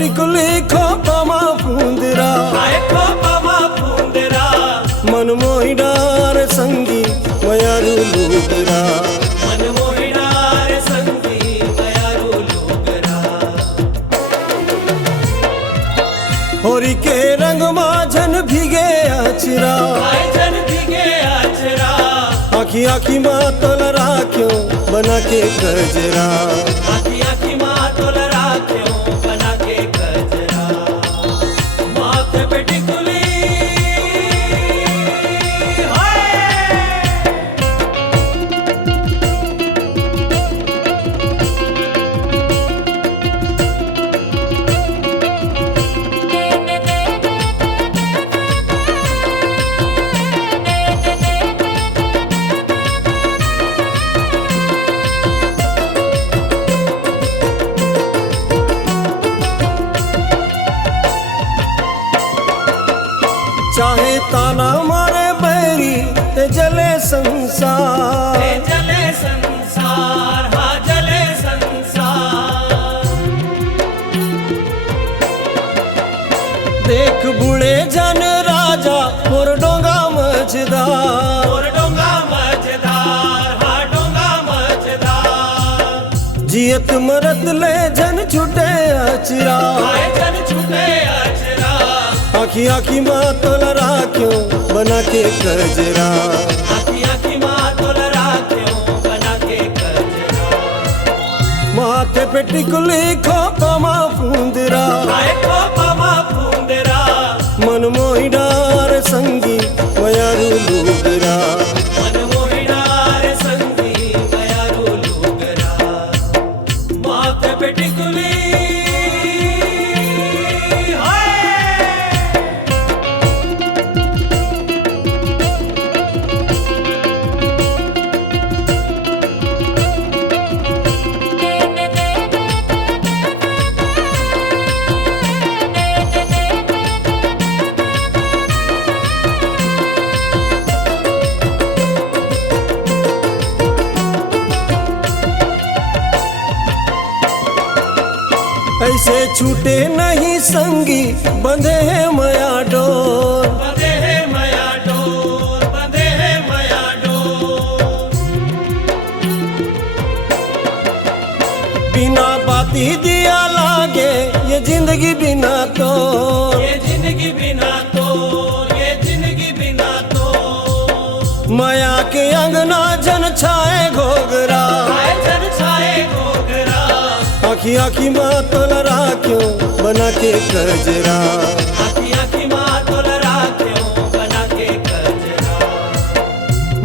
टिकुली खोपमा फूंदरा मन मोहिडार संगी मयारू लूगरा होरी के रंग माझन भीगे आचरा आखी आखी माँ तोल राख्यो बना के गजरा माथे पे टिकुली चाहे ताना मारे बैरी ते जले संसार हाँ जले संसार। देख बूढ़े जन राजा मोर डोंगा मझदार हाँ डोंगा मझदार। जियत मरत ले जन छुटे अचरा आखी आखी माँ तोल राख्यो बना के गजरा माथे पे टिकुली खोपमा फूंदरा मन मोहिडार संगी मयारू लूगरा माथे पे टिकुली ऐसे छूटे नहीं संगी बंधे हैं मया डोर बिना बाती दिया लागे ये जिंदगी बिना तो माया के अंगना जन छाए घोगरा आखी आखी माँ तोल राख्यो बना के गजरा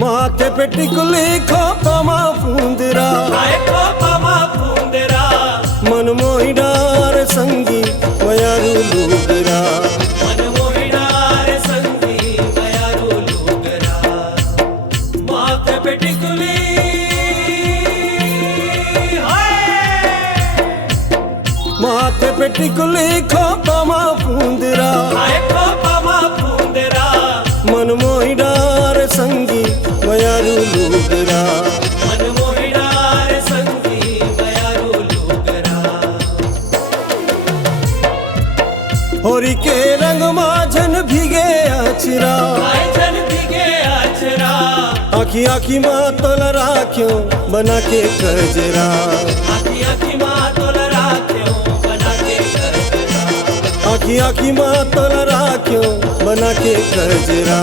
माथे पे टिकुली खोपमा फूंदरा मन मोहिडार संगी मयारू लूगरा माथे पे टिकुली माथे पे टिकुली खोपमा फूंदरा मन मोहिडार संगी मयारू लूगरा होरी के रंग माझन भीगे अचरा आखी आखी माँ तोल राख्यो बना के गजरा आखी आखी माँ तोल राख्यो बना के गजरा।